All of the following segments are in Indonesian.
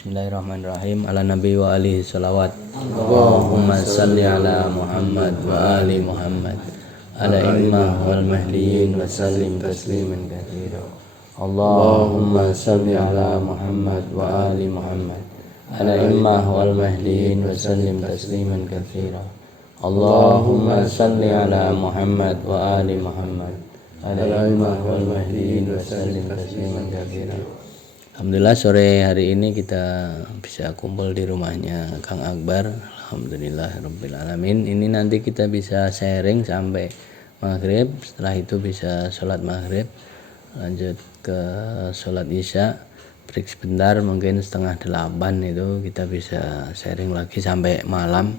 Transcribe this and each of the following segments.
Bismillahirrahmanirrahim. Ala nabi wa alihi salawat. Allahumma salli ala Muhammad wa ali Muhammad. Ala immah wal mahdiyin wa sallim tasliman katsira. Allahumma salli ala Muhammad wa ali Muhammad. Ala immah wal mahdiyin wa sallim tasliman katsira. Allahumma salli ala Muhammad wa ali Muhammad. Ala immah wal mahdiyin wa sallim tasliman katsira. Alhamdulillah sore hari ini kita bisa kumpul di rumahnya Kang Akbar. Alhamdulillah rabbil alamin. Ini nanti kita bisa sharing sampai maghrib. Setelah itu bisa sholat maghrib, lanjut ke sholat isya, break sebentar mungkin 7:30 itu kita bisa sharing lagi sampai malam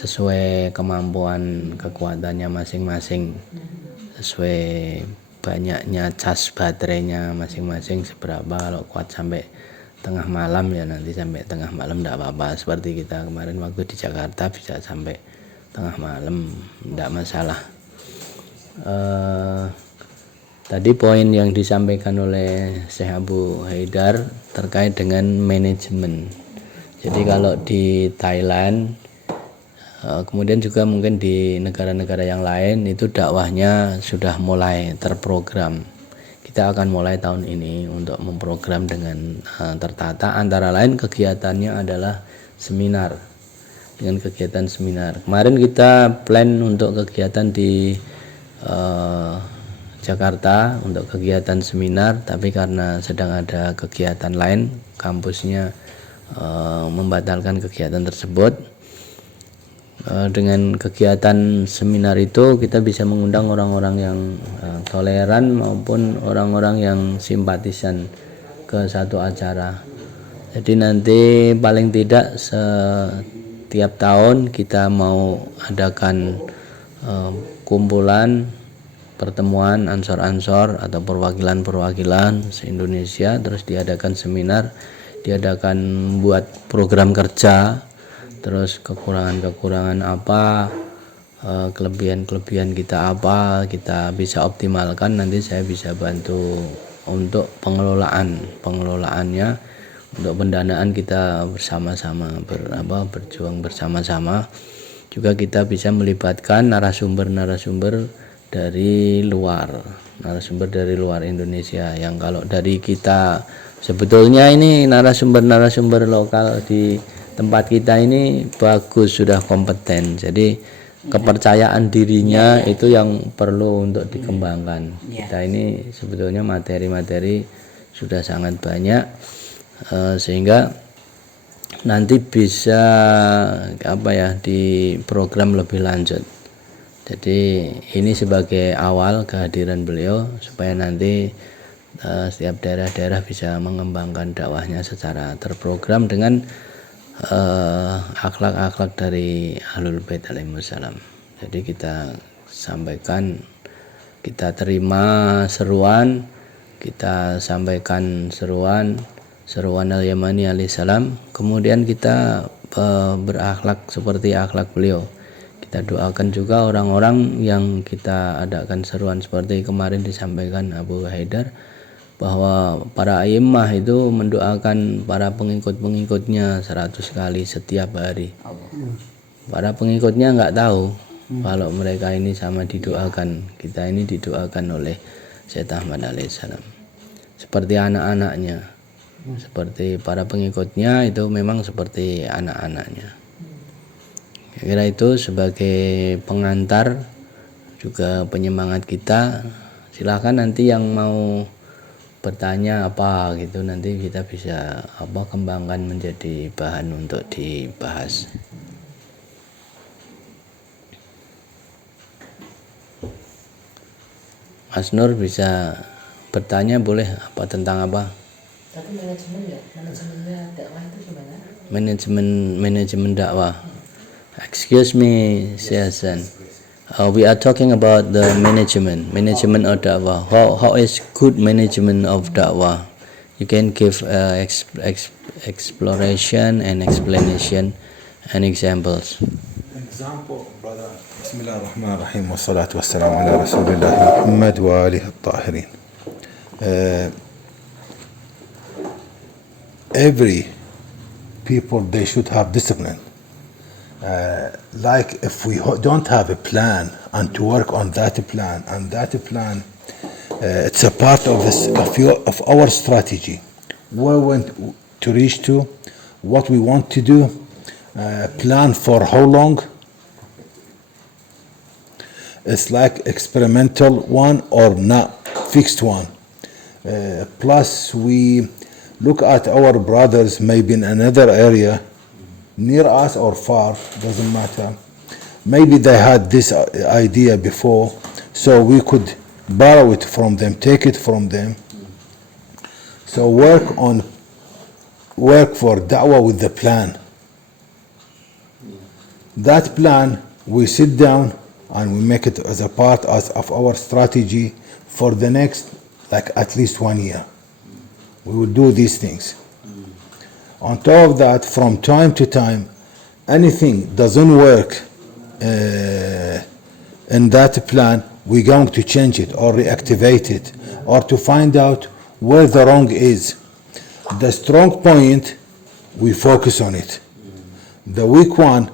sesuai kemampuan kekuatannya masing-masing, sesuai banyaknya cas baterainya masing-masing seberapa. Kalau kuat sampai tengah malam ya nanti sampai tengah malam tidak apa-apa, seperti kita kemarin waktu di Jakarta bisa sampai tengah malam, tidak masalah. Tadi poin yang disampaikan oleh Syekh Abu Haidar terkait dengan manajemen. Jadi kalau di Thailand, kemudian juga mungkin di negara-negara yang lain itu dakwahnya sudah mulai terprogram. Kita akan mulai tahun ini untuk memprogram dengan tertata. Antara lain kegiatannya adalah seminar. Dengan kegiatan seminar, kemarin kita plan untuk kegiatan di Jakarta untuk kegiatan seminar, tapi karena sedang ada kegiatan lain, kampusnya membatalkan kegiatan tersebut. Dengan kegiatan seminar itu kita bisa mengundang orang-orang yang toleran maupun orang-orang yang simpatisan ke satu acara. Jadi nanti paling tidak setiap tahun kita mau adakan kumpulan pertemuan ansor-ansor atau perwakilan-perwakilan se-Indonesia, terus diadakan seminar, diadakan buat program kerja, terus kekurangan-kekurangan apa, kelebihan-kelebihan kita apa, kita bisa optimalkan. Nanti saya bisa bantu untuk pengelolaannya, untuk pendanaan kita bersama-sama berjuang bersama-sama. Juga kita bisa melibatkan narasumber dari luar, narasumber dari luar Indonesia, yang kalau dari kita sebetulnya ini narasumber lokal di tempat kita ini bagus, sudah kompeten. Jadi kepercayaan dirinya itu yang perlu untuk dikembangkan. Kita ini sebetulnya materi-materi sudah sangat banyak, sehingga nanti bisa di program lebih lanjut. Jadi ini sebagai awal kehadiran beliau supaya nanti setiap daerah-daerah bisa mengembangkan dakwahnya secara terprogram dengan akhlak-akhlak dari Ahlul Bait alaihissalam. Jadi kita sampaikan, kita terima seruan, kita sampaikan seruan Al-Yamani alaihissalam, kemudian kita berakhlak seperti akhlak beliau. Kita doakan juga orang-orang yang kita adakan seruan, seperti kemarin disampaikan Abu Haidar, bahwa para a'immah itu mendoakan para pengikut-pengikutnya 100 kali setiap hari. Para pengikutnya nggak tahu kalau mereka ini sama didoakan. Kita ini didoakan oleh Syekh Ahmad alaihissalam seperti anak-anaknya, seperti para pengikutnya itu memang seperti anak-anaknya. Kira itu sebagai pengantar juga penyemangat kita. Silakan nanti yang mau bertanya apa gitu, nanti kita bisa kembangkan menjadi bahan untuk dibahas. Mas Nur bisa bertanya, boleh, apa tentang apa? Tapi manajemennya dakwah itu gimana? Manajemen dakwah. Excuse me, Syahsan. We are talking about the management of da'wah. How is good management of da'wah? You can give exploration and explanation and examples. Example, brother. Bismillahirrahmanirrahim. Wassalatu wassalamu ala Rasulillah Muhammad wa alihi at-tahirin. Every people they should have discipline. Like if we don't have a plan and to work on that plan, and that plan it's a part of of our strategy. Where we want to reach to, what we want to do, plan for how long. It's like experimental one or not fixed one. Plus we look at our brothers maybe in another area, near us or far, doesn't matter. Maybe they had this idea before, so we could borrow it from them, take it from them. So work for da'wah with the plan. That plan, we sit down and we make it as a part of our strategy for the next, like at least 1 year. We will do these things. On top of that, from time to time, anything doesn't work in that plan, we're going to change it or reactivate it, or to find out where the wrong is. The strong point, we focus on it. The weak one,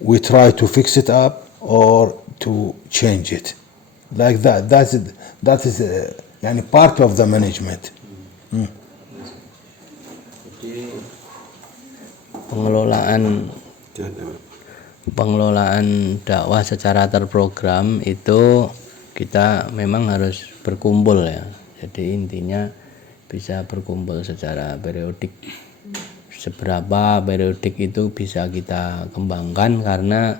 we try to fix it up or to change it. Like that. That is part of the management. Jadi pengelolaan dakwah secara terprogram itu kita memang harus berkumpul ya. Jadi intinya bisa berkumpul secara periodik. Seberapa periodik itu bisa kita kembangkan, karena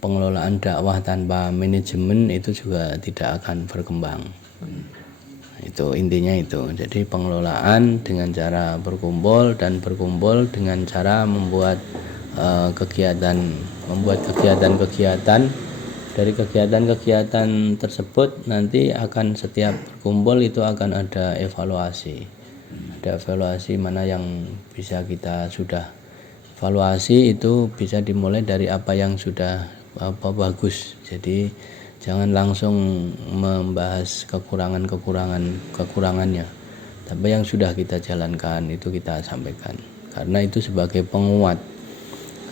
pengelolaan dakwah tanpa manajemen itu juga tidak akan berkembang. Itu intinya itu. Jadi pengelolaan dengan cara berkumpul, dan berkumpul dengan cara membuat kegiatan-kegiatan. Dari kegiatan-kegiatan tersebut nanti akan setiap berkumpul itu akan ada evaluasi. Ada evaluasi mana yang bisa kita sudah evaluasi, itu bisa dimulai dari apa yang sudah bagus. Jadi jangan langsung membahas kekurangannya, tapi yang sudah kita jalankan itu kita sampaikan, karena itu sebagai penguat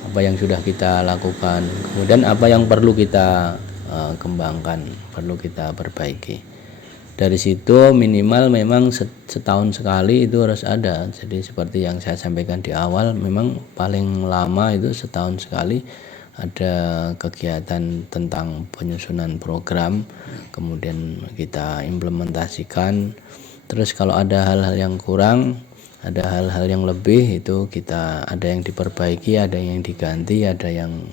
apa yang sudah kita lakukan. Kemudian apa yang perlu kita kembangkan, perlu kita perbaiki. Dari situ minimal memang setahun sekali itu harus ada. Jadi seperti yang saya sampaikan di awal, memang paling lama itu setahun sekali ada kegiatan tentang penyusunan program, kemudian kita implementasikan. Terus kalau ada hal-hal yang kurang, ada hal-hal yang lebih, itu kita ada yang diperbaiki, ada yang diganti, ada yang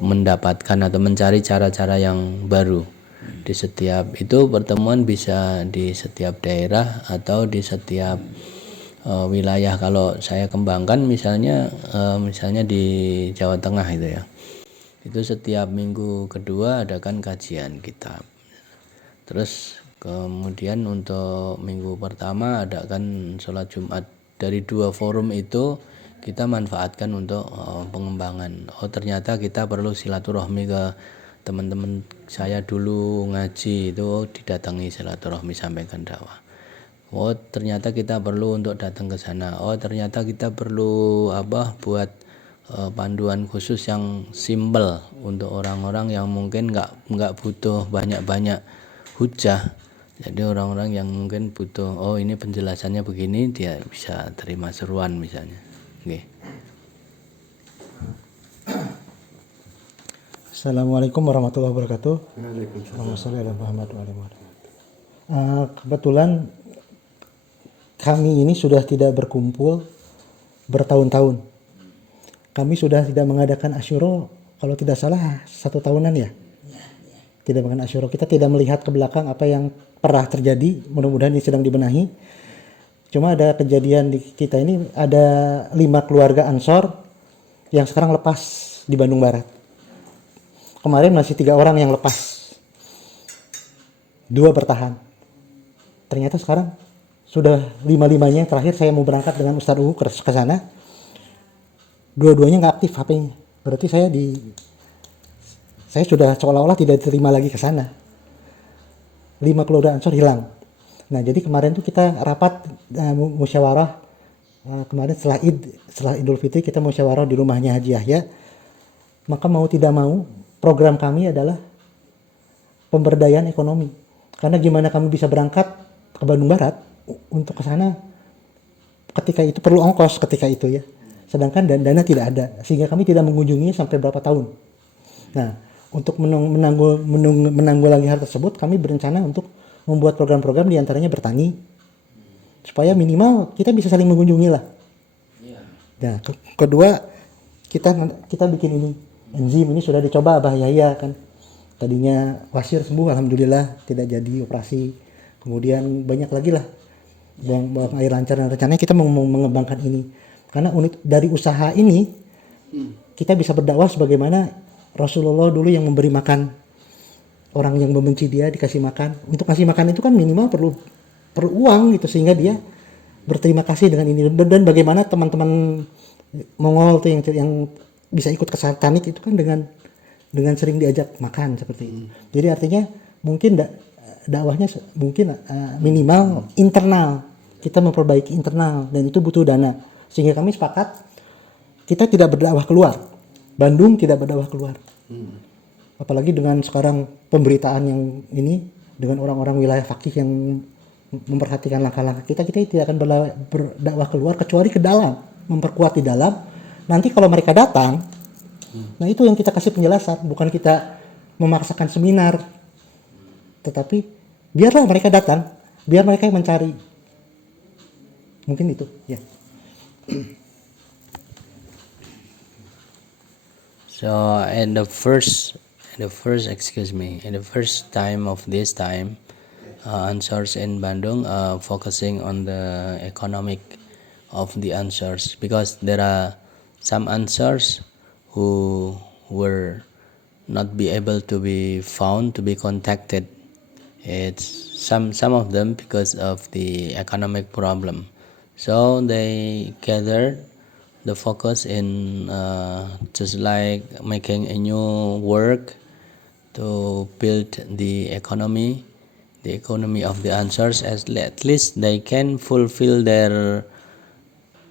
mendapatkan atau mencari cara-cara yang baru. Di setiap itu pertemuan bisa di setiap daerah atau di setiap wilayah. Kalau saya kembangkan misalnya di Jawa Tengah itu ya, itu setiap minggu kedua adakan kajian kitab. Terus kemudian untuk minggu pertama adakan sholat Jumat. Dari 2 forum itu kita manfaatkan untuk pengembangan. Oh ternyata kita perlu silaturahmi ke teman-teman saya dulu ngaji, itu didatangi silaturahmi, sampaikan dakwah. Oh ternyata kita perlu untuk datang ke sana. Oh ternyata kita perlu buat panduan khusus yang simple untuk orang-orang yang mungkin nggak butuh banyak-banyak hujah. Jadi orang-orang yang mungkin butuh, oh ini penjelasannya begini, dia bisa terima seruan misalnya. Okay. Assalamualaikum warahmatullahi wabarakatuh. Kebetulan kami ini sudah tidak berkumpul bertahun-tahun. Kami sudah tidak mengadakan asyuro, kalau tidak salah 1 tahunan ya. Tidak mengadakan asyuro. Kita tidak melihat ke belakang apa yang pernah terjadi. Mudah-mudahan ini sedang dibenahi. Cuma ada kejadian di kita ini, ada 5 keluarga Ansor yang sekarang lepas di Bandung Barat. Kemarin masih 3 orang yang lepas, 2 bertahan. Ternyata sekarang sudah 5-5-nya. Terakhir saya mau berangkat dengan Ustadz Uhu ke sana, 2-duanya nggak aktif HP-nya. Berarti saya sudah seolah-olah tidak diterima lagi ke sana. 5 keluarga Ansor hilang. Nah jadi kemarin tuh kita rapat musyawarah kemarin setelah Idul Fitri kita musyawarah di rumahnya Haji Yahya, maka mau tidak mau program kami adalah pemberdayaan ekonomi. Karena gimana kami bisa berangkat ke Bandung Barat untuk ke sana ketika itu perlu ongkos ketika itu ya. Sedangkan dana tidak ada, sehingga kami tidak mengunjungi sampai berapa tahun. Nah, untuk menanggulangi hal tersebut, kami berencana untuk membuat program-program diantaranya bertani, supaya minimal kita bisa saling mengunjungi lah. Nah, kedua kita bikin ini enzim ini sudah dicoba Abah Yahya kan. Tadinya wasir sembuh, alhamdulillah tidak jadi operasi. Kemudian banyak lagi lah buang air lancar, dan rencananya kita mau mengembangkan ini. Karena dari usaha ini kita bisa berdakwah sebagaimana Rasulullah dulu yang memberi makan orang yang membenci dia dikasih makan. Untuk kasih makan itu kan minimal perlu uang gitu, sehingga dia berterima kasih dengan ini. Dan bagaimana teman-teman Mongol tuh yang bisa ikut ke Tanik itu kan dengan sering diajak makan seperti itu. Jadi artinya mungkin dakwahnya mungkin minimal internal, kita memperbaiki internal, dan itu butuh dana. Sehingga kami sepakat kita tidak berdakwah keluar. Bandung tidak berdakwah keluar. Apalagi dengan sekarang pemberitaan yang ini, dengan orang-orang wilayah fakih yang memperhatikan langkah-langkah kita tidak akan berdakwah keluar kecuali ke dalam, memperkuat di dalam. Nanti kalau mereka datang, nah itu yang kita kasih penjelasan, bukan kita memaksakan seminar, tetapi biarlah mereka datang, biar mereka yang mencari. Mungkin itu, ya. So in the first time of this time, Ansars in Bandung focusing on the economic of the Ansars, because there are some Ansars who were not be able to be found, to be contacted. It's some of them because of the economic problem. So they gathered the focus in just like making a new work to build the economy of the Ansars, as at least they can fulfill their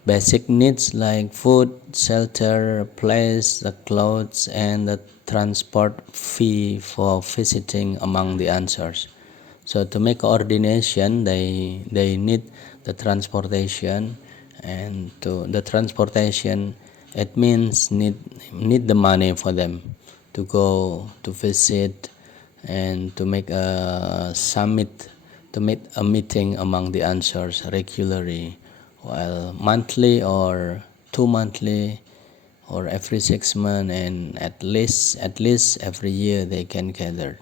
basic needs like food, shelter, place, the clothes, and the transport fee for visiting among the Ansars. So to make ordination, they need the transportation, and to the transportation, it means need the money for them to go to visit and to make a summit, to make a meeting among the Ansars regularly, while monthly or 2 monthly or every 6 months, and at least every year they can gather.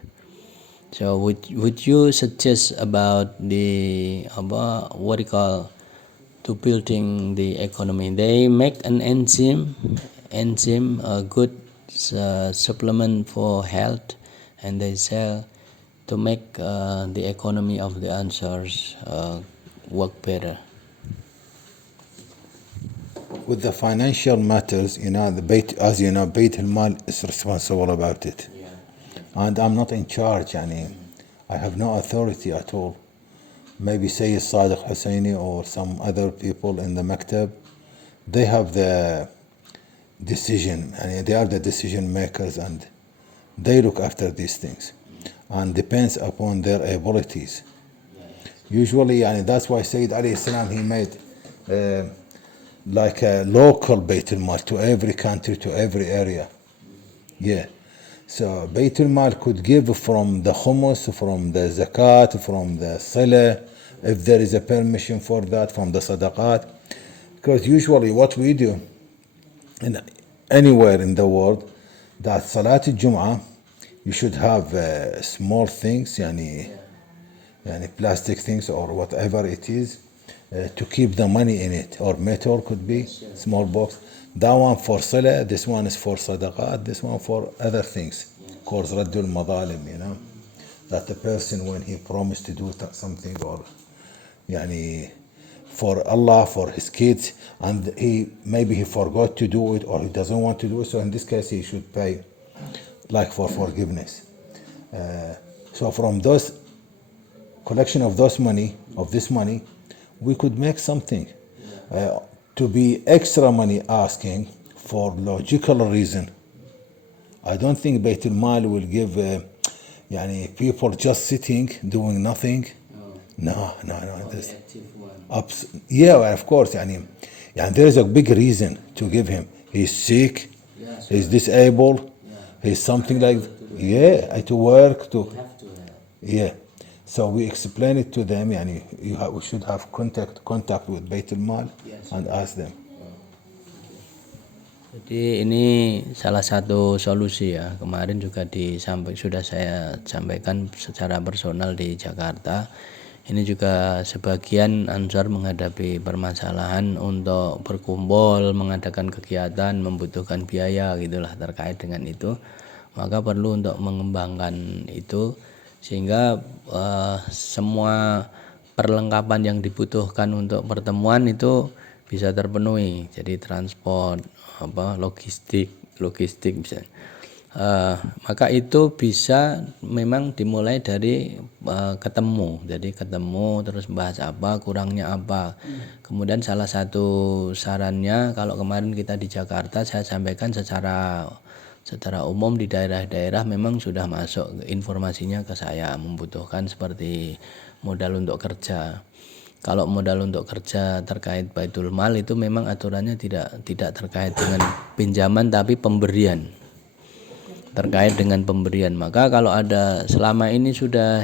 So would you suggest about what you call to building the economy? They make an enzyme, a good supplement for health, and they sell to make the economy of the Ansars work better. With the financial matters, as you know, Beit al-Mal is responsible about it. And I'm not in charge, I have no authority at all. Maybe Sayyid Sadiq Husseini or some other people in the Maktab, they have the decision, they are the decision makers, and they look after these things, and depends upon their abilities. Usually, that's why Sayyid alayhi salam, he made like a local Beit al-Mal to every country, to every area. Yeah. So Beit al-Mal could give from the Khumus, from the Zakat, from the Salah, if there is a permission for that, from the Sadaqat. Because usually what we do anywhere in the world, that Salat al-Jum'ah, you should have small things, plastic things or whatever it is, to keep the money in it, or metal could be, small box. That one for Salah, this one is for Sadaqat, this one for other things, called Raddul Madalim, that the person, when he promised to do something, or for Allah, for his kids, and maybe he forgot to do it, or he doesn't want to do it, so in this case he should pay like for forgiveness. So from those collection of this money, we could make something. to be extra money asking for logical reason. I don't think Baitul Mal will give يعني people just sitting doing nothing. No. This, yeah, well, of course. يعني there is a big reason to give him. He's sick. He's disabled. He's something like to work to. Yeah. So we explain it to them. يعني we should have contact with Baitul Mal and ask them. Jadi ini salah satu solusi ya. Kemarin juga sudah saya sampaikan secara personal di Jakarta. Ini juga sebagian Ansor menghadapi permasalahan untuk berkumpul, mengadakan kegiatan, membutuhkan biaya gitulah terkait dengan itu. Maka perlu untuk mengembangkan itu sehingga semua perlengkapan yang dibutuhkan untuk pertemuan itu bisa terpenuhi. Jadi transport, logistik bisa. Maka itu bisa memang dimulai dari ketemu. Jadi ketemu terus bahas apa, kurangnya apa. Kemudian salah satu sarannya kalau kemarin kita di Jakarta saya sampaikan secara umum di daerah-daerah memang sudah masuk informasinya ke saya membutuhkan seperti modal untuk kerja. Kalau modal untuk kerja terkait Baitul Mal itu memang aturannya tidak terkait dengan pinjaman tapi pemberian. Terkait dengan pemberian. Maka kalau ada selama ini sudah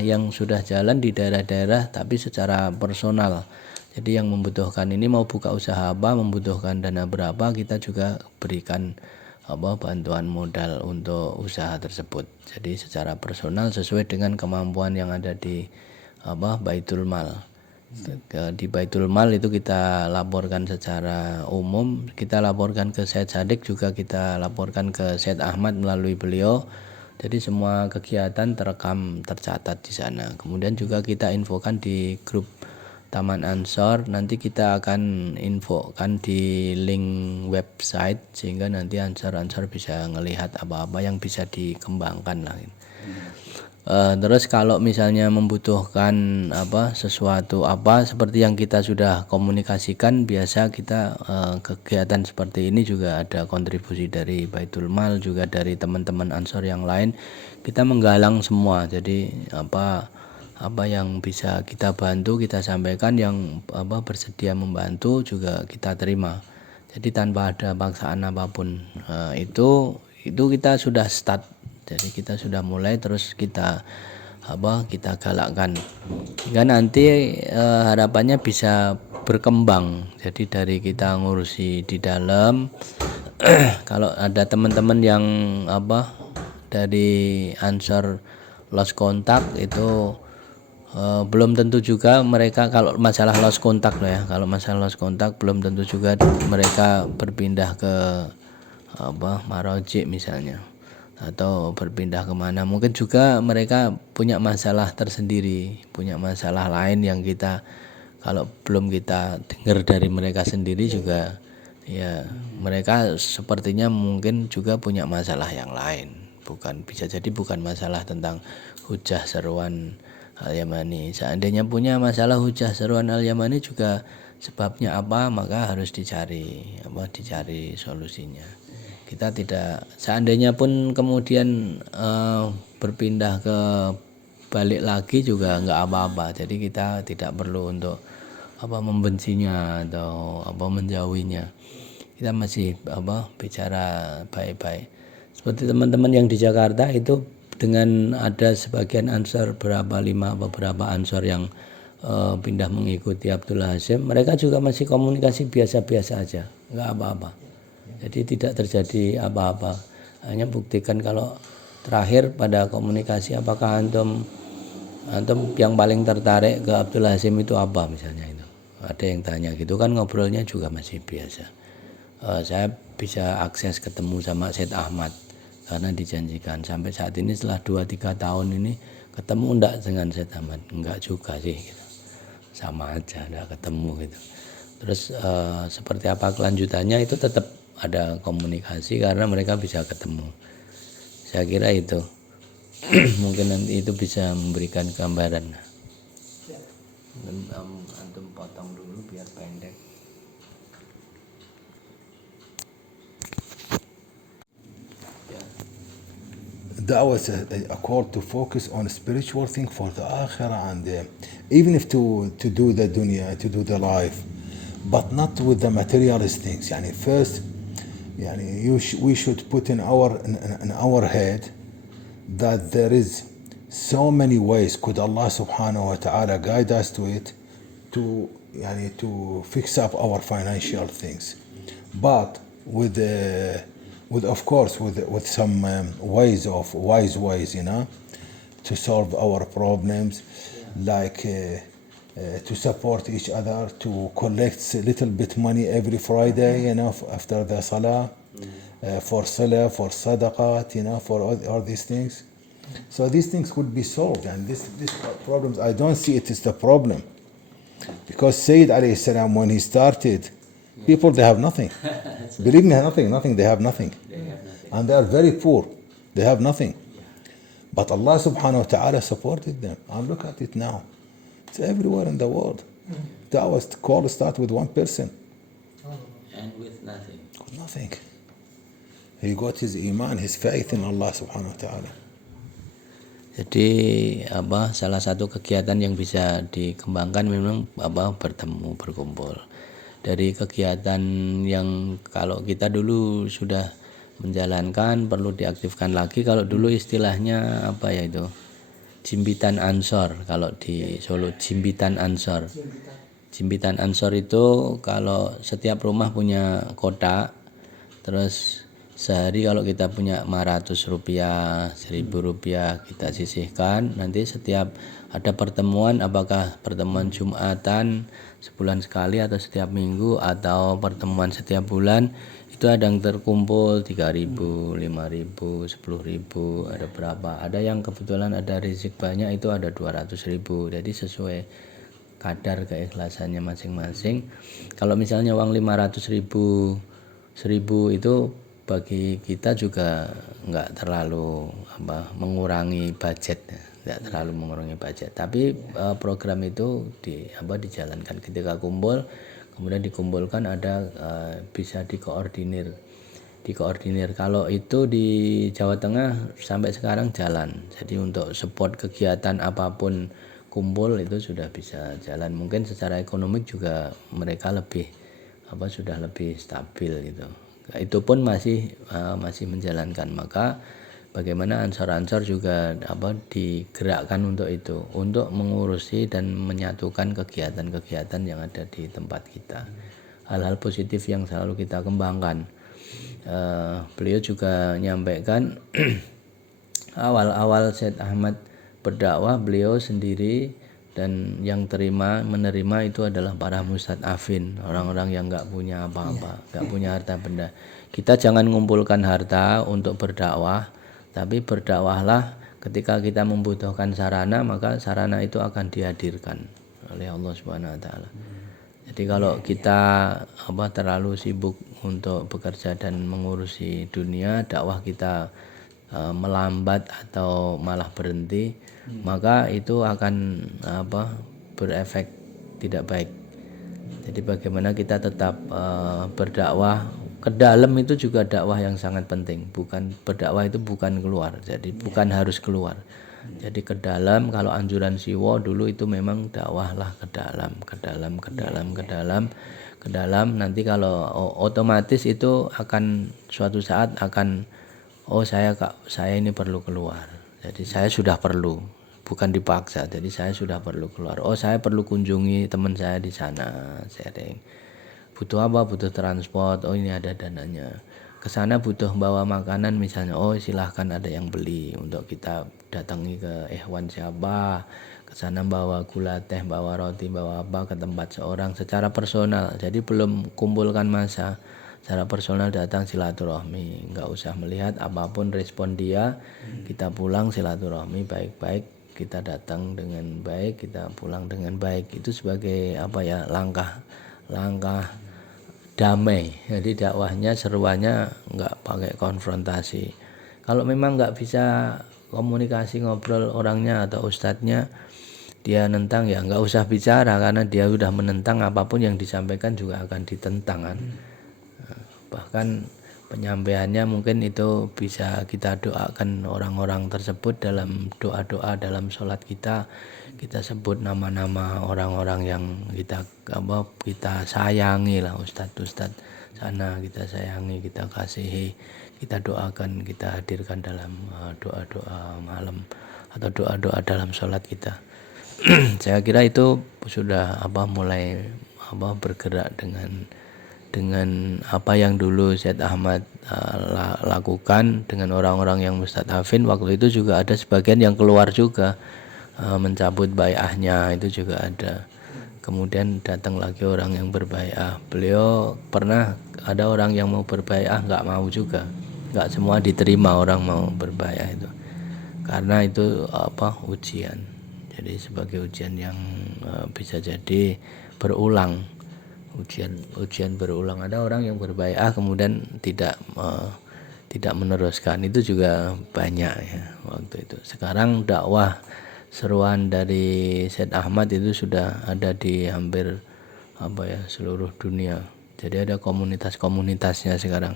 jalan di daerah-daerah tapi secara personal. Jadi yang membutuhkan ini mau buka usaha apa, membutuhkan dana berapa, kita juga berikan bantuan modal untuk usaha tersebut. Jadi secara personal sesuai dengan kemampuan yang ada di Baitul Mal. Di Baitul Mal itu kita laporkan secara umum, kita laporkan ke Syed Sadik, juga kita laporkan ke Syed Ahmad melalui beliau. Jadi semua kegiatan terekam, tercatat di sana. Kemudian juga kita infokan di grup Taman Ansor, nanti kita akan infokan di link website sehingga nanti Ansor bisa ngelihat apa-apa yang bisa dikembangkan lah. Terus kalau misalnya membutuhkan sesuatu seperti yang kita sudah komunikasikan, biasa kita kegiatan seperti ini juga ada kontribusi dari Baitul Mal, juga dari teman-teman Ansor yang lain. Kita menggalang semua. Jadi apa yang bisa kita bantu kita sampaikan, yang bersedia membantu juga kita terima. Jadi tanpa ada paksaan apapun. Itu kita sudah start. Jadi kita sudah mulai, terus kita galakkan hingga nanti harapannya bisa berkembang. Jadi dari kita ngurusi di dalam kalau ada teman-teman yang dari Ansor lost kontak itu belum tentu juga mereka, kalau masalah lost kontak loh ya, kalau masalah lost kontak belum tentu juga mereka berpindah ke Maroji misalnya, atau berpindah kemana. Mungkin juga mereka punya masalah tersendiri, punya masalah lain yang kita kalau belum kita dengar dari mereka sendiri juga ya, mereka sepertinya mungkin juga punya masalah yang lain, bisa jadi bukan masalah tentang hujah seruan Al-Yamani. Seandainya punya masalah hujah seruan Al-Yamani juga sebabnya apa, maka harus dicari solusinya. Kita tidak, seandainya pun kemudian berpindah ke balik lagi juga nggak apa-apa. Jadi kita tidak perlu untuk membencinya atau menjauhinya. Kita masih bicara baik-baik. Seperti teman-teman yang di Jakarta itu, dengan ada sebagian Ansor beberapa Ansor yang pindah mengikuti Abdullah Hasyim, mereka juga masih komunikasi biasa-biasa aja, nggak apa-apa. Jadi tidak terjadi apa-apa. Hanya buktikan kalau terakhir pada komunikasi, apakah antum yang paling tertarik ke Abdullah Hasyim itu apa misalnya, itu ada yang tanya gitu kan, ngobrolnya juga masih biasa. Saya bisa akses ketemu sama Syed Ahmad karena dijanjikan. Sampai saat ini setelah 2-3 tahun ini ketemu enggak dengan Syed Ahmad? Enggak juga sih gitu. Sama aja, enggak ketemu gitu. Terus seperti apa kelanjutannya itu tetap ada komunikasi karena mereka bisa ketemu. Saya kira itu mungkin nanti itu bisa memberikan gambaran. Antum potong dulu biar pendek. da'wah is a call to focus on spiritual thing for the akhirah, and even if to do the dunya, to do the life, but not with the materialist things. Yani first, yani we should put in our head that there is so many ways could Allah subhanahu wa ta'ala guide us to it, to fix up our financial things, but with of course with some wise ways, to solve our problems, like to support each other, to collect a little bit money every Friday, after the salah, for salah, for sadaqat, for all these things. So these things could be solved, and these problems, I don't see it as the problem, because Sayyid alayhi salam, when he started, people, they have nothing. Believe me, nothing. They have nothing, and they are very poor. They have nothing, but Allah subhanahu wa ta'ala supported them, and look at it now. It's everywhere in the world. Da'wah call start with one person, And with nothing. nothing. He got his iman, his faith in Allah subhanahu wa ta'ala. Jadi salah satu kegiatan yang bisa dikembangkan memang bertemu, berkumpul. Dari kegiatan yang kalau kita dulu sudah menjalankan perlu diaktifkan lagi. Kalau dulu istilahnya Jimbitan Ansor. Kalau di Solo Jimbitan Ansor. Jimbitan Ansor itu kalau setiap rumah punya kotak, terus sehari kalau kita punya 500 rupiah, 1000 rupiah kita sisihkan. Nanti setiap ada pertemuan, apakah pertemuan Jumatan sebulan sekali atau setiap minggu, atau pertemuan setiap bulan, itu ada yang terkumpul 3.000, 5.000, 10.000, ada berapa. Ada yang kebetulan ada rezeki banyak, itu ada 200.000. Jadi sesuai kadar keikhlasannya masing-masing. Kalau misalnya uang 500.000, 1.000 itu bagi kita juga nggak terlalu mengurangi budget, tapi program itu dijalankan ketika kumpul, kemudian dikumpulkan, ada bisa dikoordinir. Kalau itu di Jawa Tengah sampai sekarang jalan. Jadi untuk support kegiatan apapun kumpul itu sudah bisa jalan. Mungkin secara ekonomi juga mereka sudah lebih stabil gitu. Itu pun masih menjalankan. Maka bagaimana ansor-ansor juga digerakkan untuk itu, untuk mengurusi dan menyatukan kegiatan-kegiatan yang ada di tempat kita. Hal-hal positif yang selalu kita kembangkan. Beliau juga menyampaikan awal-awal Syed Ahmad berdakwah, beliau sendiri, dan yang menerima itu adalah para mustadafin, orang-orang yang nggak punya apa-apa, nggak punya harta benda. Kita jangan mengumpulkan harta untuk berdakwah, tapi berdakwahlah ketika kita membutuhkan sarana, maka sarana itu akan dihadirkan oleh Allah Subhanahu wa taala. Jadi kalau kita terlalu sibuk untuk bekerja dan mengurusi dunia, dakwah kita melambat atau malah berhenti, maka itu akan berefek tidak baik. Jadi bagaimana kita tetap berdakwah ke dalam, itu juga dakwah yang sangat penting. Berdakwah itu bukan keluar, jadi bukan harus keluar. Jadi ke dalam, kalau anjuran Siwo dulu itu memang dakwahlah ke dalam. Nanti kalau otomatis itu akan suatu saat akan saya ini perlu keluar. Jadi saya sudah perlu, bukan dipaksa. Jadi saya sudah perlu keluar. Saya perlu kunjungi teman saya di sana, sharing. Butuh apa? Butuh transport. Ini ada dananya. Ke sana butuh bawa makanan misalnya. Silahkan, ada yang beli untuk kita datangi ke ikhwan siapa. Ke sana bawa gula teh, bawa roti, bawa apa ke tempat seorang secara personal. Jadi belum kumpulkan massa. Secara personal datang silaturahmi, nggak usah melihat apapun respon dia, kita pulang silaturahmi baik-baik, kita datang dengan baik, kita pulang dengan baik. Itu sebagai langkah damai. Jadi dakwahnya, seruannya nggak pakai konfrontasi. Kalau memang nggak bisa komunikasi, ngobrol orangnya atau ustadznya, dia nentang, ya nggak usah bicara, karena dia udah menentang, apapun yang disampaikan juga akan ditentang kan. Bahkan penyampaiannya mungkin itu bisa kita doakan orang-orang tersebut dalam doa-doa dalam sholat kita. Kita sebut nama-nama orang-orang yang kita sayangi lah, ustadz sana kita sayangi, kita kasihi, kita doakan, kita hadirkan dalam doa-doa malam atau doa-doa dalam sholat kita. Saya kira itu sudah mulai bergerak dengan apa yang dulu Syed Ahmad lakukan dengan orang-orang yang mustadhafin. Waktu itu juga ada sebagian yang keluar juga mencabut bai'ahnya, itu juga ada. Kemudian datang lagi orang yang berbai'ah. Beliau pernah ada orang yang mau berbai'ah nggak mau juga, nggak semua diterima orang mau berbai'ah itu, karena itu ujian. Jadi sebagai ujian yang bisa jadi berulang. Ujian berulang. Ada orang yang berbai'ah kemudian tidak meneruskan, itu juga banyak ya waktu itu. Sekarang dakwah seruan dari Syed Ahmad itu sudah ada di hampir seluruh dunia. Jadi ada komunitas-komunitasnya sekarang.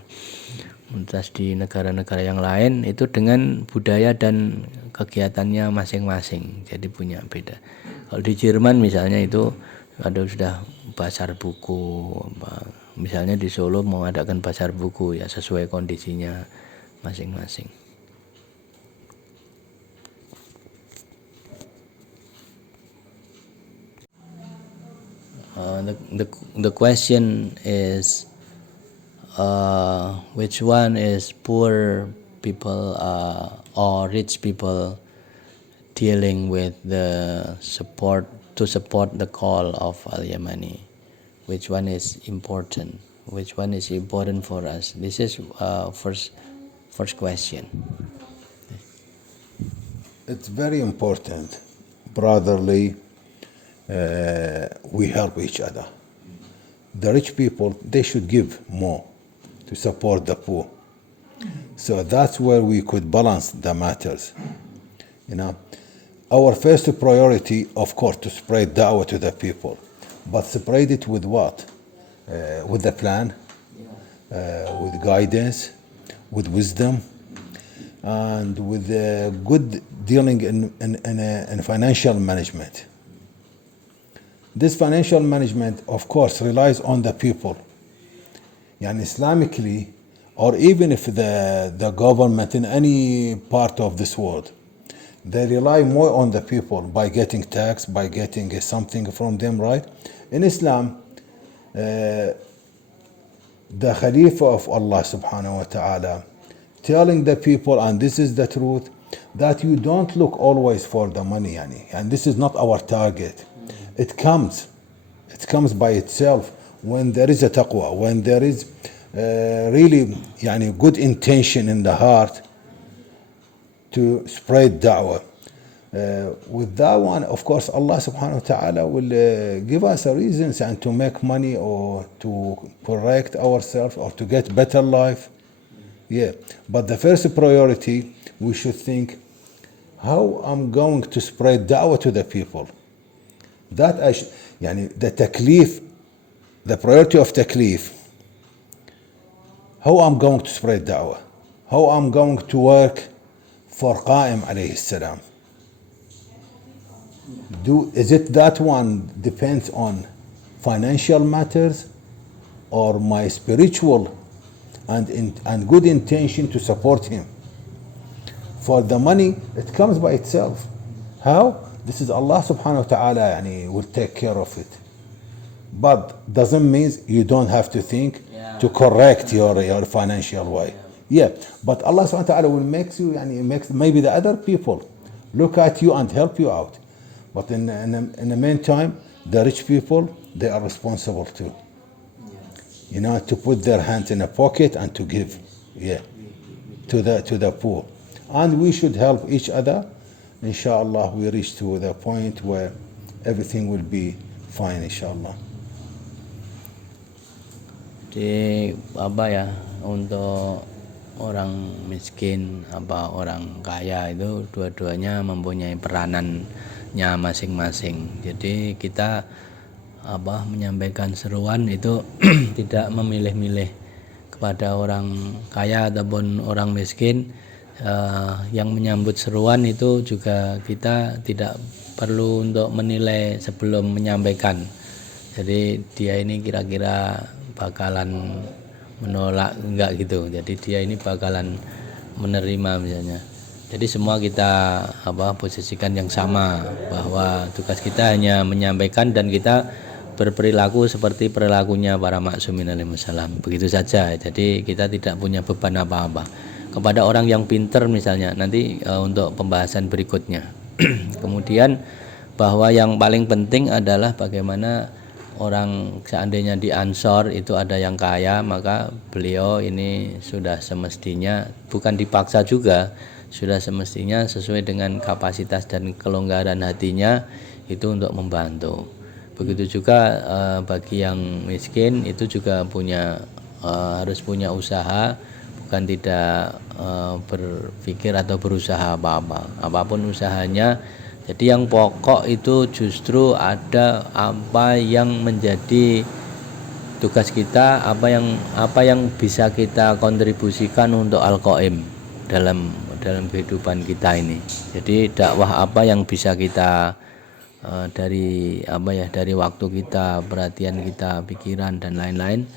Komunitas di negara-negara yang lain itu dengan budaya dan kegiatannya masing-masing. Jadi punya beda. Kalau di Jerman misalnya itu ada sudah pasar buku, misalnya di Solo mau adakan pasar buku ya sesuai kondisinya masing-masing. The question is which one is poor people or rich people dealing with the support the call of Al-Yamani? Which one is important? Which one is important for us? This is first question. It's very important, brotherly. We help each other. The rich people, they should give more to support the poor. So that's where we could balance the matters. Our first priority, of course, to spread da'wah to the people. But spread it with what? With the plan, with guidance, with wisdom, and with good dealing in financial management. This financial management, of course, relies on the people. Yani Islamically, or even if the government in any part of this world, they rely more on the people by getting tax, by getting something from them, right? In Islam, the Khalifa of Allah subhanahu wa ta'ala telling the people, and this is the truth, that you don't look always for the money, yani, and this is not our target. It comes by itself when there is a taqwa, when there is really yani, good intention in the heart to spread da'wah. With that one, of course, Allah subhanahu wa ta'ala will give us a reasons and to make money or to correct ourselves or to get better life. Yeah, but the first priority, we should think, how I'm going to spread da'wah to the people. That يعني the taklif, the priority of taklif, how I'm going to spread da'wah, how I'm going to work for Qa'im alayhi salam. Is it that one depends on financial matters or my spiritual and good intention to support him? For the money, it comes by itself. How? This is Allah subhanahu wa ta'ala yani, will take care of it. But doesn't mean you don't have to think to correct your financial way. Yeah, but Allah subhanahu wa ta'ala will make you, yani, makes maybe the other people look at you and help you out. But in the meantime, the rich people, they are responsible too. To put their hand in a pocket and to give, to the poor. And we should help each other. Inshallah, we reach to the point where everything will be fine, inshallah. Jadi untuk orang miskin orang kaya itu dua-duanya mempunyai peranannya masing-masing. Jadi kita menyampaikan seruan itu tidak memilih-milih kepada orang kaya ataupun orang miskin yang menyambut seruan itu juga kita tidak perlu untuk menilai sebelum menyampaikan. Jadi dia ini kira-kira bakalan menolak enggak gitu. Jadi dia ini bakalan menerima misalnya. Jadi semua kita posisikan yang sama, bahwa tugas kita hanya menyampaikan dan kita berperilaku seperti perilakunya para maksumin alaihissalam. Begitu saja. Jadi kita tidak punya beban apa-apa. Kepada orang yang pinter misalnya nanti untuk pembahasan berikutnya. Kemudian bahwa yang paling penting adalah bagaimana orang seandainya di Ansor itu ada yang kaya, maka beliau ini sudah semestinya, bukan dipaksa juga, sudah semestinya sesuai dengan kapasitas dan kelonggaran hatinya itu untuk membantu. Begitu juga bagi yang miskin itu juga harus punya usaha, bukan tidak berpikir atau berusaha apa-apa, apapun usahanya. Jadi yang pokok itu justru ada apa yang menjadi tugas kita, apa yang bisa kita kontribusikan untuk Al-Qaim dalam kehidupan kita ini. Jadi dakwah apa yang bisa kita dari waktu kita, perhatian kita, pikiran dan lain-lain,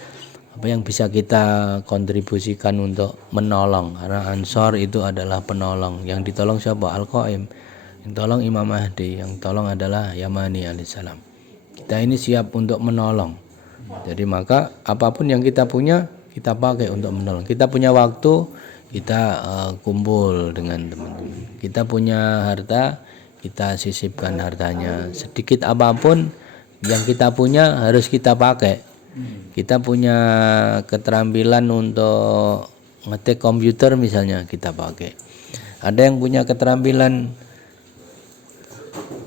apa yang bisa kita kontribusikan untuk menolong. Karena Ansor itu adalah penolong. Yang ditolong siapa? Al-Qaim. Yang tolong Imam Mahdi, yang tolong adalah Yamani alaihissalam. Kita ini siap untuk menolong. Jadi maka apapun yang kita punya kita pakai untuk menolong. Kita punya waktu, kita kumpul dengan teman-teman. Kita punya harta, kita sisipkan hartanya. Sedikit apapun yang kita punya harus kita pakai. Kita punya keterampilan untuk ngetik komputer misalnya, kita pakai. Ada yang punya keterampilan,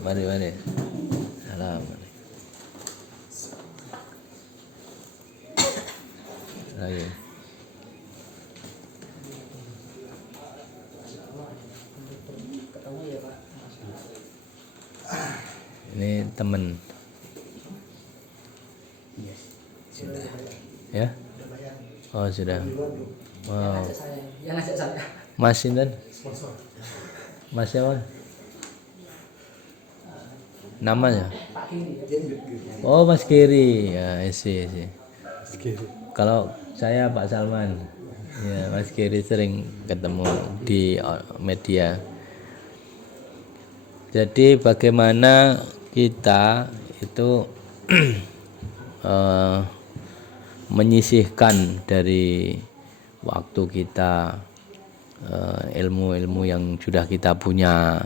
mari salam. Ayo. Ini teman. Ya? Oh sudah. Wow. Yang ngajak saya. Mas Sinten? Mas siapa? Namanya? Pak Kiri. Oh Mas Kiri. Ya, isi. Kalau saya Pak Salman. Ya, Mas Kiri sering ketemu di media. Jadi bagaimana kita itu menyisihkan dari waktu kita, ilmu-ilmu yang sudah kita punya,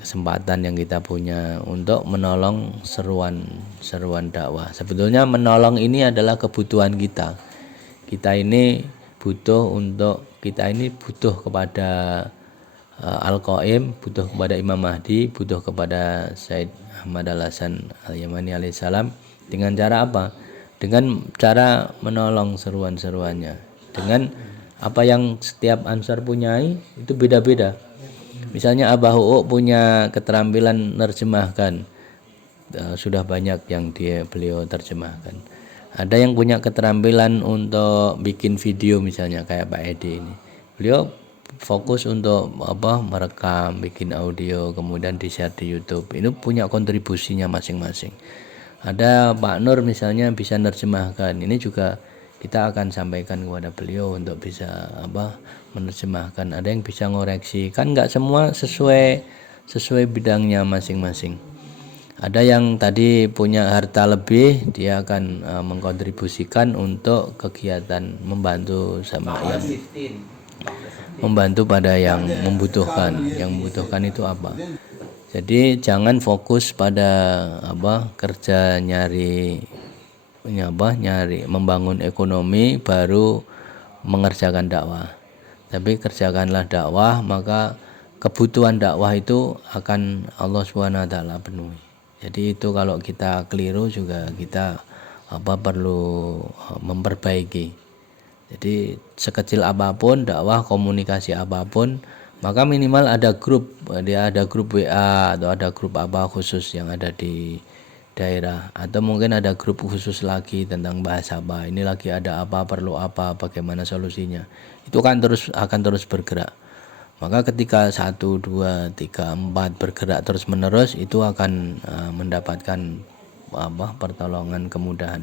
kesempatan yang kita punya untuk menolong seruan dakwah. Sebetulnya menolong ini adalah kebutuhan kita. Kita ini butuh kepada Al-Qaim, butuh kepada Imam Mahdi, butuh kepada Said Ahmad Al-Hasan Al-Yamani alaihissalam. Dengan cara apa? Dengan cara menolong seruan-seruannya. Dengan apa yang setiap Ansar punyai itu beda-beda. Misalnya Abah U'uk punya keterampilan nerjemahkan, sudah banyak yang beliau terjemahkan. Ada yang punya keterampilan untuk bikin video misalnya kayak Pak Edi ini. Beliau fokus untuk merekam, bikin audio, kemudian di-share di YouTube. Ini punya kontribusinya masing-masing. Ada Pak Nur misalnya bisa nerjemahkan. Ini juga kita akan sampaikan kepada beliau untuk bisa menerjemahkan. Ada yang bisa ngoreksi. Kan nggak semua sesuai bidangnya masing-masing. Ada yang tadi punya harta lebih, dia akan mengkontribusikan untuk kegiatan membantu pada yang membutuhkan. Yang membutuhkan itu apa? Jadi jangan fokus pada kerja nyari membangun ekonomi baru mengerjakan dakwah. Tapi kerjakanlah dakwah, maka kebutuhan dakwah itu akan Allah SWT penuhi. Jadi itu kalau kita keliru juga kita perlu memperbaiki. Jadi sekecil apapun dakwah, komunikasi apapun, maka minimal ada grup WA atau ada grup khusus yang ada di daerah, atau mungkin ada grup khusus lagi tentang bahas apa, ini lagi ada apa, perlu apa, bagaimana solusinya, itu kan akan terus bergerak. Maka ketika 1, 2, 3, 4 bergerak terus menerus, itu akan mendapatkan pertolongan, kemudahan.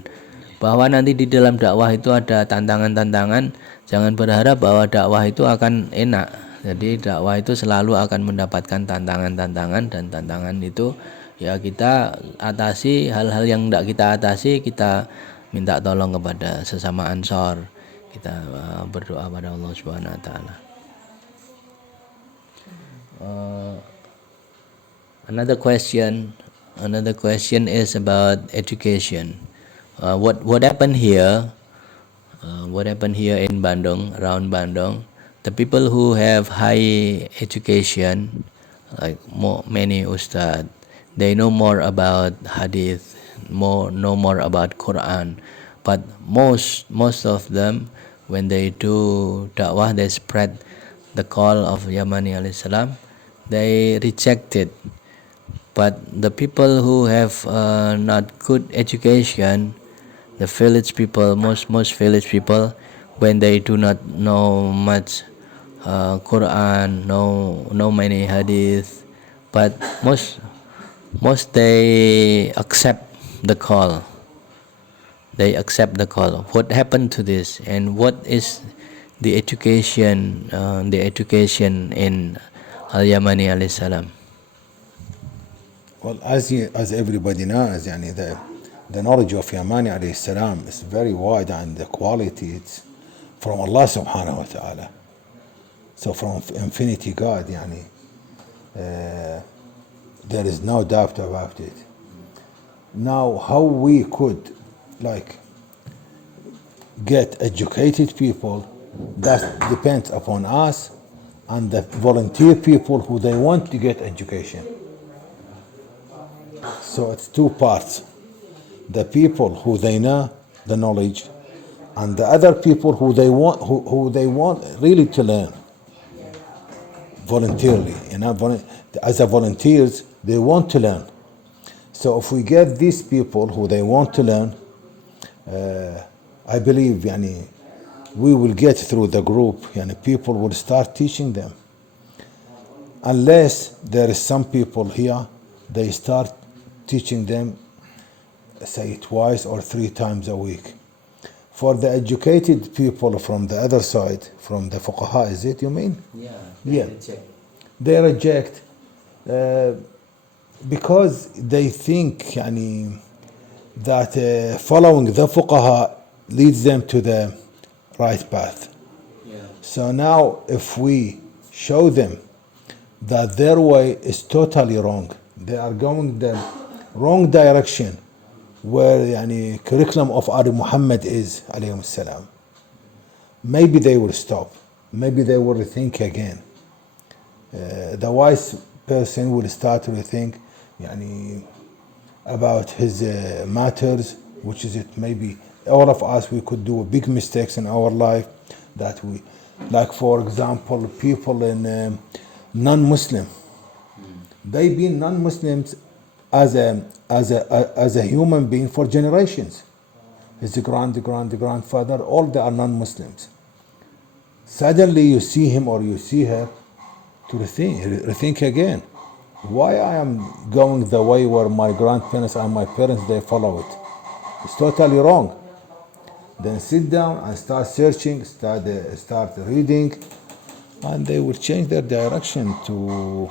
Bahwa nanti di dalam dakwah itu ada tantangan-tantangan, jangan berharap bahwa dakwah itu akan enak. Jadi dakwah itu selalu akan mendapatkan tantangan-tantangan, dan tantangan itu ya kita atasi. Hal-hal yang tidak kita atasi, kita minta tolong kepada sesama ansor, kita berdoa pada Allah Subhanahu wa taala. Another question is about education. What happened here in Bandung, around Bandung, the people who have high education, like many ustad, they know more about hadith, know more about Quran, but most of them, when they do dakwah, they spread the call of Yamani alayhi salam, they reject it. But the people who have not good education, the village people, most village people, when they do not know much Quran, know many hadith, but most they accept the call. They accept the call. What happened to this, and what is the education in Al-Yamani alayhi salam? Well, as everybody knows, the knowledge of Yamani alayhi salam is very wide, and the quality it's from Allah subhanahu wa ta'ala. So from infinity God, there is no doubt about it. Now, how we could get educated people, that depends upon us and the volunteer people who they want to get education. So it's two parts: the people who they know the knowledge, and the other people who they want really to learn voluntarily. As a volunteers, they want to learn. So if we get these people who they want to learn, I believe we will get through the group, people will start teaching them. Unless there is some people here, they start teaching them, say, 2 or 3 times a week. For the educated people from the other side, from the fuqaha, is it you mean? Yeah. They reject because they think that following the fuqaha leads them to the right path. So now if we show them that their way is totally wrong, they are going the wrong direction, where curriculum of Ali Muhammad is alayhi salam, maybe they will stop, maybe they will rethink again. The wise person will start to rethink about his matters, which is it maybe all of us, we could do big mistakes in our life, that we, like for example, people in non-Muslim, they been non-Muslims as a human being for generations. His grandfather, all they are non-Muslims. Suddenly you see him or you see her to rethink again. Why I am going the way where my grandparents and my parents, they follow it? It's totally wrong. Then sit down and start searching, start reading, and they will change their direction to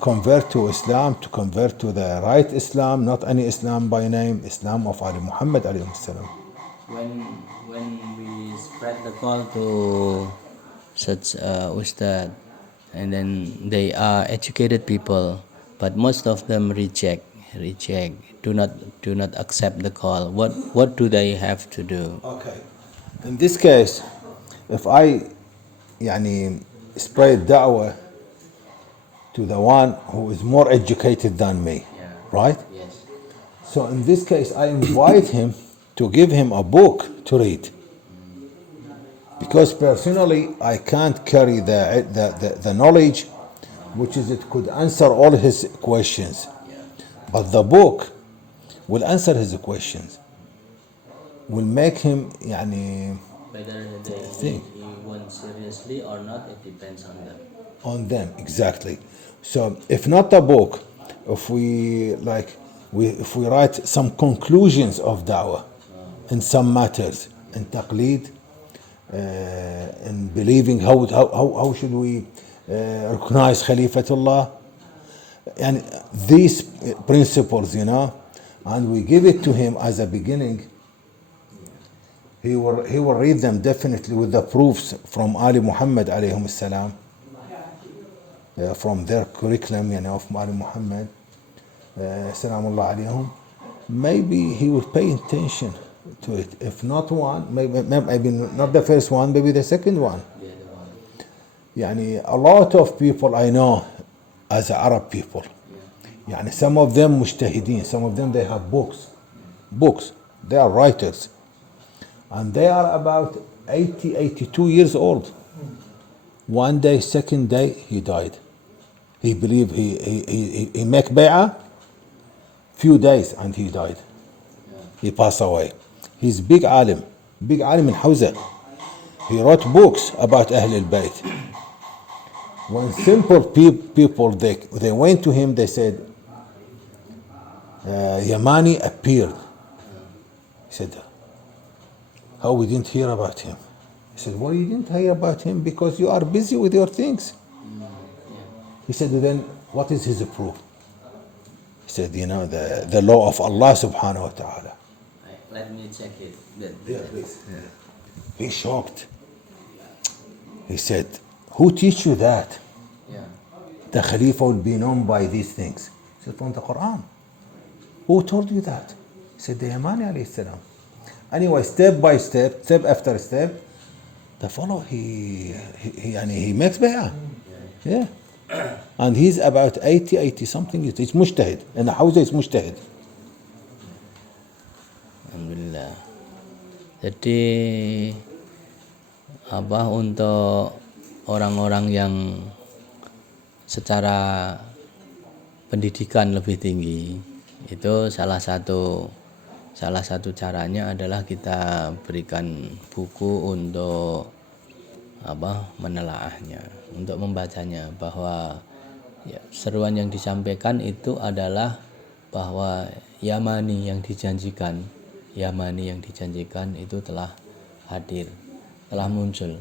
convert to Islam, to convert to the right Islam, not any Islam by name, Islam of Ali Muhammad alayhi salam. When we spread the call to such ustad, and then they are educated people, but most of them reject, do not accept the call. What do they have to do? Okay. In this case, if I spread da'wah to the one who is more educated than me, right? Yes. So in this case, I invite him to give him a book to read. Because personally, I can't carry the knowledge, which is it could answer all his questions. but the book will answer his questions, will make him يعني Whether they think. he went seriously or not, it depends on them. On them, exactly. So if not the book, if we if we write some conclusions of da'wah in some matters, in taqleed, in believing how should we recognize Khalifatullah, and these principles, and we give it to him as a beginning, he will read them definitely with the proofs from Ali Muhammad alayhim salam, from their curriculum, of Ali Muhammad, salamullah alayhim. Maybe he will pay attention to it. If not one, maybe not the first one, maybe the second one. A lot of people I know as Arab people, some of them mujtahideen, some of them they have books, they are writers, and they are about 82 years old. One day, second day, he died. He believed he make bay'ah, few days, and he died. He passed away. He's big alim in Hawza. He wrote books about Ahl al-Bayt. When simple people they went to him, they said, Yamani appeared. He said, how we didn't hear about him? He said, well, you didn't hear about him because you are busy with your things. He said, then what is his proof? He said, the law of Allah subhanahu wa ta'ala. Let me check it. Yeah, please. He shocked. He said, who teach you that? Yeah. The Khalifa will be known by these things. He said, from the Quran. Who told you that? He said, the Yamani alayhi salam. Anyway, step by step, step after step, the follow, he makes bay'ah. Yeah. And he's about 80 something. It's mujtahid. In the Hawza, it's mujtahid. Alhamdulillah. Jadi untuk orang-orang yang secara pendidikan lebih tinggi, itu salah satu caranya adalah kita berikan buku untuk menelaahnya, untuk membacanya, bahwa seruan yang disampaikan itu adalah bahwa Yamani yang dijanjikan itu telah hadir, telah muncul,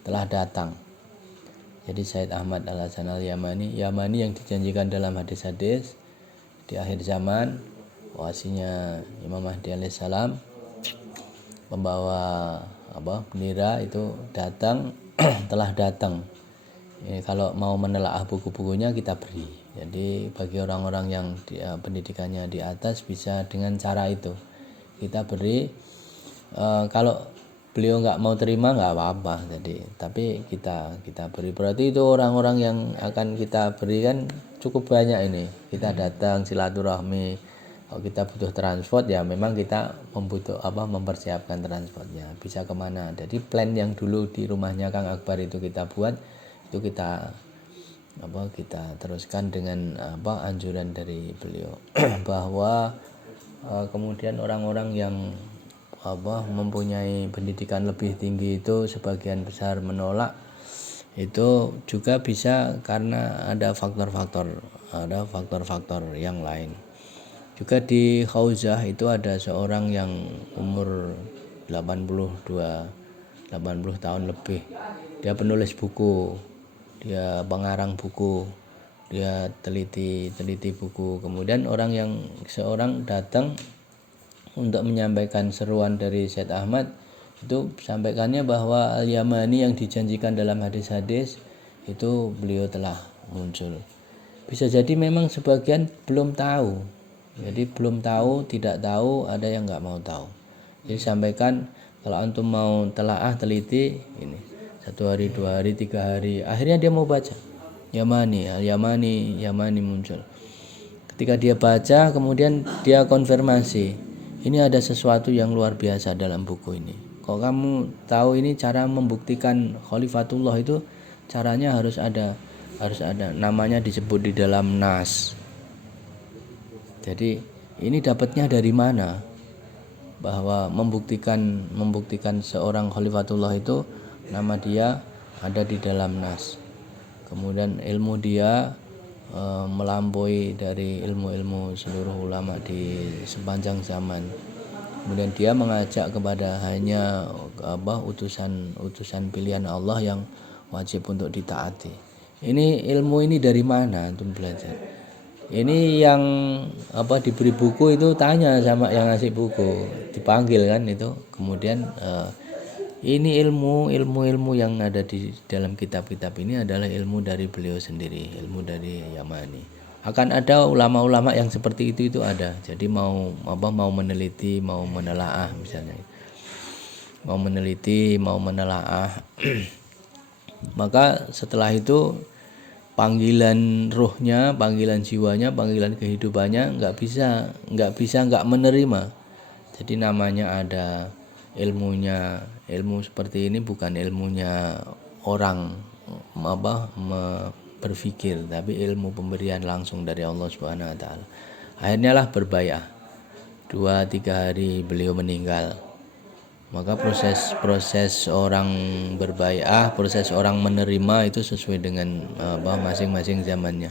telah datang. Jadi Sayyid Ahmad Al-Hasan Al-Yamani yang dijanjikan dalam hadis-hadis di akhir zaman, wasinya Imam Mahdi alaihissalam, membawa bendera itu datang, telah datang. Ini kalau mau menelaah buku-bukunya kita beri. Jadi bagi orang-orang yang pendidikannya di atas bisa dengan cara itu kita beri. Kalau beliau nggak mau terima nggak apa-apa. Jadi tapi kita beri. Berarti itu orang-orang yang akan kita berikan cukup banyak ini. Kita datang silaturahmi. Kalau kita butuh transport, ya memang kita mempersiapkan transportnya. Bisa kemana? Jadi plan yang dulu di rumahnya Kang Akbar itu kita buat, itu kita teruskan dengan anjuran dari beliau bahwa kemudian orang-orang yang mempunyai pendidikan lebih tinggi itu sebagian besar menolak, itu juga bisa karena ada faktor-faktor yang lain. Juga di Khauzah itu ada seorang yang umur 80 tahun lebih. Dia penulis buku, dia pengarang buku, dia teliti buku. Kemudian seorang datang untuk menyampaikan seruan dari Syed Ahmad, itu sampaikannya bahwa Al-Yamani yang dijanjikan dalam hadis-hadis itu beliau telah muncul. Bisa jadi memang sebagian belum tahu. Jadi belum tahu, tidak tahu, ada yang nggak mau tahu. Jadi sampaikan, kalau antum mau telaah, teliti, ini 1 hari, 2 hari, 3 hari, akhirnya dia mau baca. Yamani muncul. Ketika dia baca, kemudian dia konfirmasi, ini ada sesuatu yang luar biasa dalam buku ini. Kalau kamu tahu ini cara membuktikan Khalifatullah itu, caranya harus ada namanya disebut di dalam nas. Jadi ini dapatnya dari mana? Bahwa membuktikan seorang khalifatullah itu nama dia ada di dalam nas. Kemudian ilmu dia melampaui dari ilmu-ilmu seluruh ulama di sepanjang zaman. Kemudian dia mengajak kepada hanya utusan pilihan Allah yang wajib untuk ditaati. Ini ilmu ini dari mana antum belajar? Ini yang diberi buku itu tanya sama yang ngasih buku, dipanggil kan itu. Kemudian ini ilmu yang ada di dalam kitab-kitab ini adalah ilmu dari beliau sendiri, ilmu dari Yamani. Akan ada ulama-ulama yang seperti itu ada. Jadi mau meneliti, mau menelaah misalnya. Mau meneliti, mau menelaah. Maka setelah itu panggilan ruhnya, panggilan jiwanya, panggilan kehidupannya nggak bisa nggak menerima. Jadi namanya ada ilmunya. Ilmu seperti ini bukan ilmunya orang berpikir, tapi ilmu pemberian langsung dari Allah Subhanahu wa taala. Akhirnya lah berbaiat. 2-3 hari beliau meninggal. Maka proses orang berbaiat, proses orang menerima itu sesuai dengan masing-masing zamannya.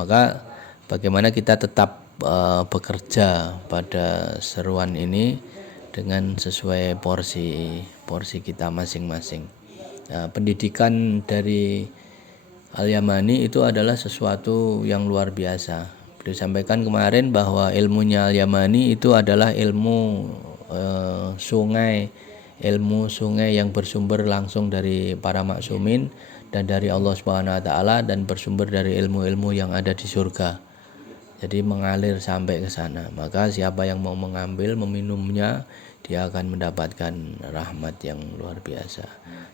Maka bagaimana kita tetap bekerja pada seruan ini dengan sesuai porsi kita masing-masing. Nah, pendidikan dari Al-Yamani itu adalah sesuatu yang luar biasa. Beliau sampaikan kemarin bahwa ilmunya Al-Yamani itu adalah ilmu sungai yang bersumber langsung dari para maksumin dan dari Allah Subhanahu wa taala, dan bersumber dari ilmu-ilmu yang ada di surga. Jadi mengalir sampai ke sana. Maka siapa yang mau mengambil, meminumnya, dia akan mendapatkan rahmat yang luar biasa.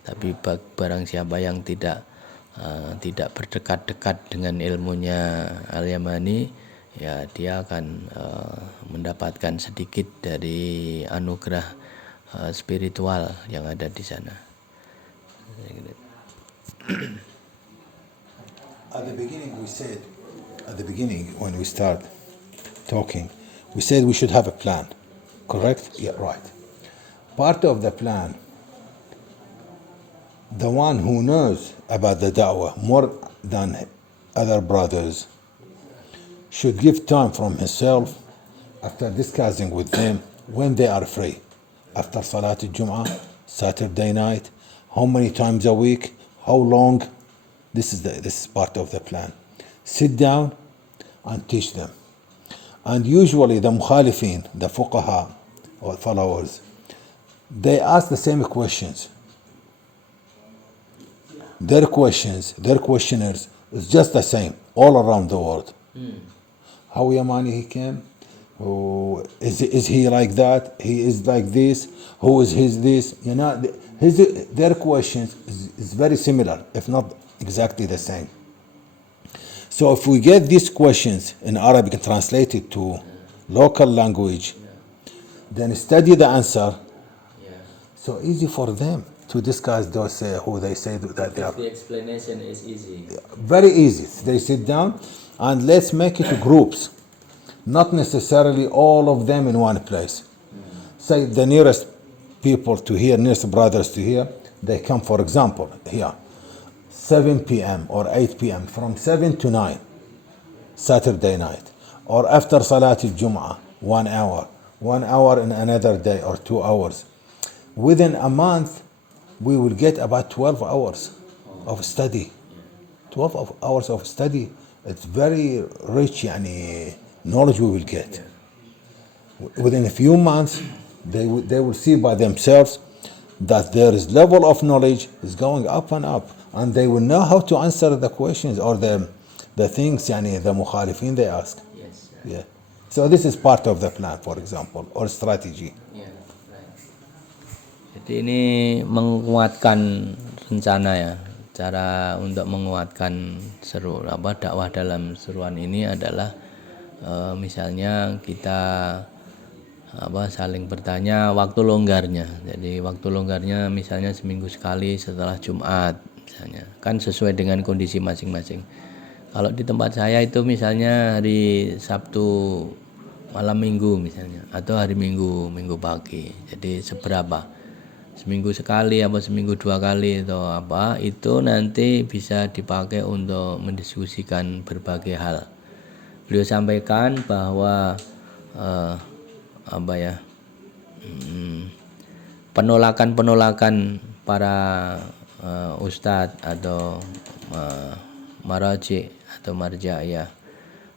Tapi barang siapa yang tidak berdekat-dekat dengan ilmunya Al-Yamani, ya dia akan mendapatkan sedikit dari anugerah spiritual yang ada di sana. At the beginning when we start talking, we said we should have a plan, correct? Yeah, right. Part of the plan, the one who knows about the da'wah more than other brothers should give time from himself after discussing with them when they are free. After Salat al-Jum'ah, Saturday night, how many times a week, how long. This is part of the plan. Sit down and teach them. And usually the mukhalifin, the fuqaha or followers, they ask the same questions. Their questioners is just the same all around the world. How Yamani he came? Is he like that? He is like this? Who is his this? You know, their questions is very similar, if not exactly the same. So if we get these questions in Arabic and translate it to local language, then study the answer. So easy for them to discuss those who they say that they are. The explanation is easy. Very easy. They sit down and let's make it groups, not necessarily all of them in one place. Say the nearest people to here, nearest brothers to here, they come, for example, here, 7 p.m. or 8 p.m. from 7 to 9, Saturday night, or after Salat al-Jum'ah, 1 hour in another day or 2 hours. Within a month, we will get about 12 hours of study. 12 hours of study. It's very rich knowledge we will get. Within a few months, they will see by themselves that their level of knowledge is going up and up, and they will know how to answer the questions or the things the mukhalifin they ask. Yes. Yeah. So this is part of the plan, for example, or strategy. Yeah, right. Jadi ini menguatkan rencana ya. Cara untuk menguatkan dakwah dalam seruan ini adalah misalnya kita saling bertanya waktu longgarnya. Jadi waktu longgarnya misalnya seminggu sekali setelah Jumat misalnya. Kan sesuai dengan kondisi masing-masing. Kalau di tempat saya itu misalnya hari Sabtu malam Minggu misalnya, atau hari Minggu pagi. Jadi seberapa? Seminggu sekali apa seminggu 2 kali atau apa, itu nanti bisa dipakai untuk mendiskusikan berbagai hal. Beliau sampaikan bahwa penolakan para ustadz atau maraji atau marja'iyah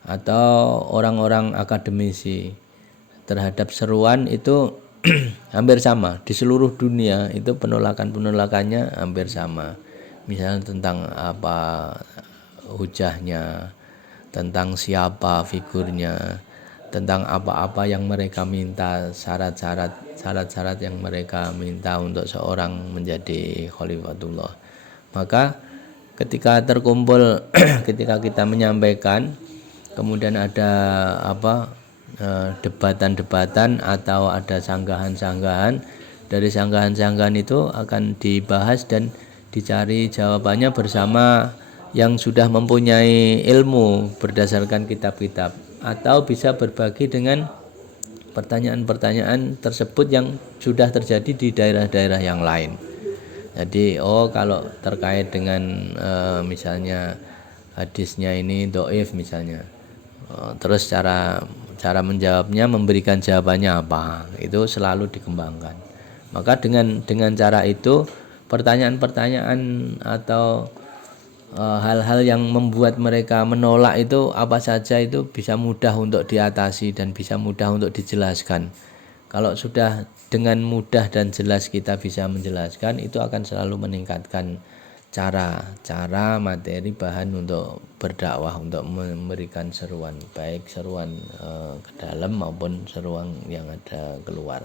atau orang-orang akademisi terhadap seruan itu hampir sama di seluruh dunia. Itu penolakannya hampir sama. Misalnya tentang apa hujahnya, tentang siapa figurnya, tentang apa-apa yang mereka minta, syarat-syarat yang mereka minta untuk seorang menjadi khalifatullah. Maka ketika terkumpul ketika kita menyampaikan, kemudian ada debatan-debatan atau ada sanggahan-sanggahan, dari sanggahan-sanggahan itu akan dibahas dan dicari jawabannya bersama yang sudah mempunyai ilmu berdasarkan kitab-kitab, atau bisa berbagi dengan pertanyaan-pertanyaan tersebut yang sudah terjadi di daerah-daerah yang lain. Jadi kalau terkait dengan misalnya hadisnya ini dhaif misalnya, terus cara menjawabnya, memberikan jawabannya apa, itu selalu dikembangkan. Maka dengan cara itu pertanyaan-pertanyaan atau hal-hal yang membuat mereka menolak itu apa saja itu bisa mudah untuk diatasi dan bisa mudah untuk dijelaskan. Kalau sudah dengan mudah dan jelas kita bisa menjelaskan, itu akan selalu meningkatkan cara materi bahan untuk berdakwah, untuk memberikan seruan, baik seruan ke dalam maupun seruan yang ada keluar.